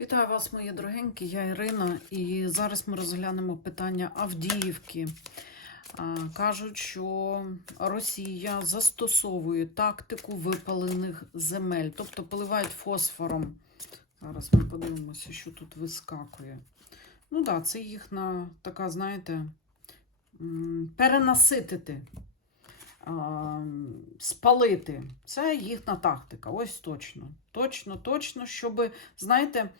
Вітаю вас, мої дорогенькі, я Ірина, і зараз ми розглянемо питання Авдіївки. Кажуть, що Росія застосовує тактику випалених земель, тобто поливають фосфором. Зараз ми подивимося, що тут вискакує. Ну так, да, це їхня така, знаєте, перенаситити, спалити. Це їхня тактика. Ось точно. Точно, точно, щоб, знаєте,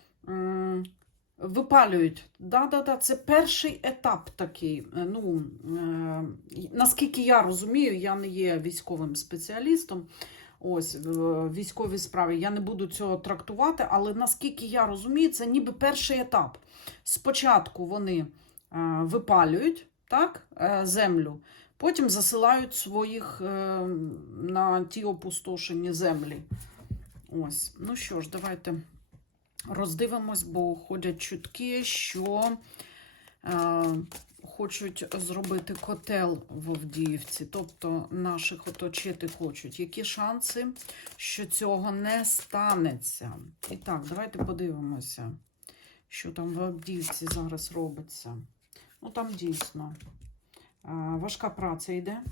випалюють. Да-да-да, це перший етап такий. Е, Ну, е, наскільки я розумію, я не є військовим спеціалістом. Ось в військовій справі я не буду цього трактувати, але наскільки я розумію, це ніби перший етап. Спочатку вони е, випалюють так, е, землю, потім засилають своїх е, на ті опустошені землі. Ось, ну що ж, давайте роздивимось, бо ходять чутки, що е, хочуть зробити котел в Авдіївці, тобто наших оточити хочуть. Які шанси, що цього не станеться? І так, давайте подивимося, що там в Авдіївці зараз робиться. Ну, там дійсно е, важка праця йде.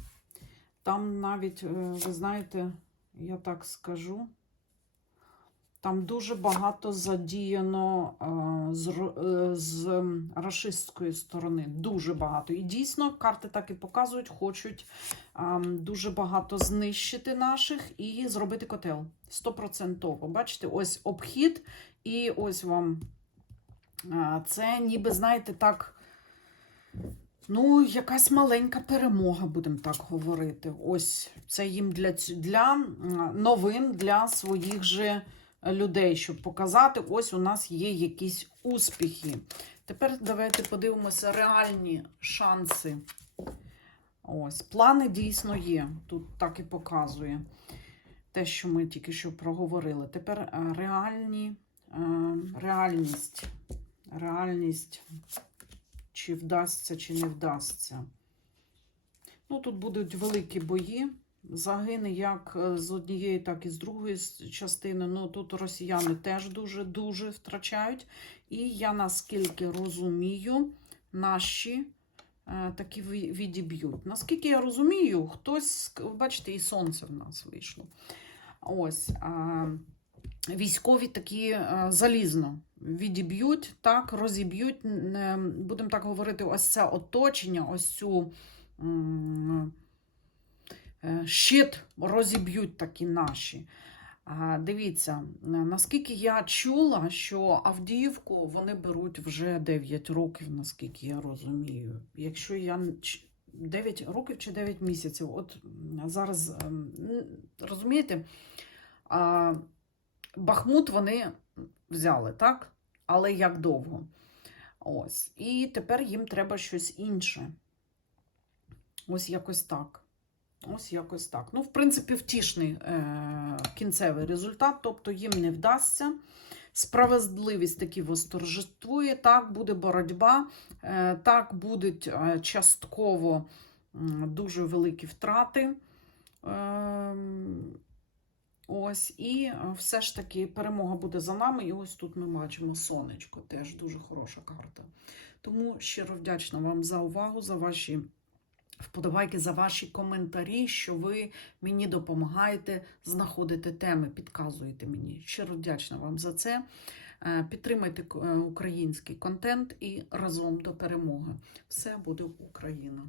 Там навіть, е, ви знаєте, я так скажу. Там дуже багато задіяно е, з, е, з рашистської сторони. Дуже багато. І дійсно, карти так і показують, хочуть дуже багато знищити наших і зробити котел. Стопроцентово. Бачите, ось обхід, і ось вам е, це ніби, знаєте, так. Ну, якась маленька перемога, будемо так говорити. Ось це їм для, для новин для своїх же людей, щоб показати, ось у нас є якісь успіхи. Тепер давайте подивимося реальні шанси. Ось, плани дійсно є. Тут так і показує те, що ми тільки що проговорили. Тепер е, реальні, е, реальність. Реальність, чи вдасться, чи не вдасться. Ну, тут будуть великі бої. Загине як е, з однієї, так і з другої частини. Ну тут росіяни теж дуже дуже втрачають. І я наскільки розумію, наші е, таки ви- відіб'ють. Наскільки я розумію, хтось, бачите, і сонце в нас вийшло. Ось. А, військові такі е, залізно відіб'ють, так, розіб'ють. Будемо так говорити, ось це оточення, ось цю. Е, щит розіб'ють такі наші. Дивіться, е, наскільки я чула, що Авдіївку вони беруть вже 9 років, наскільки я розумію. Якщо я 9 років чи 9 місяців, от зараз ем, розумієте, Бахмут вони взяли, так? Але як довго? Ось. І тепер їм треба щось інше. Ось якось так. Ось якось так. Ну, в принципі, втішний е- кінцевий результат, тобто їм не вдасться. Справедливість таки восторжествує, так буде боротьба, е- так будуть е, частково м, дуже великі втрати. Ем, Ось, і е, все ж таки перемога буде за нами. І ось тут ми бачимо сонечко, теж дуже хороша карта. Тому щиро вдячна вам за увагу, за ваші вподобайки, за ваші коментарі, що ви мені допомагаєте знаходити теми, підказуєте мені. Щиро вдячна вам за це. Е, Підтримайте е, український контент і разом до перемоги. Все буде Україна!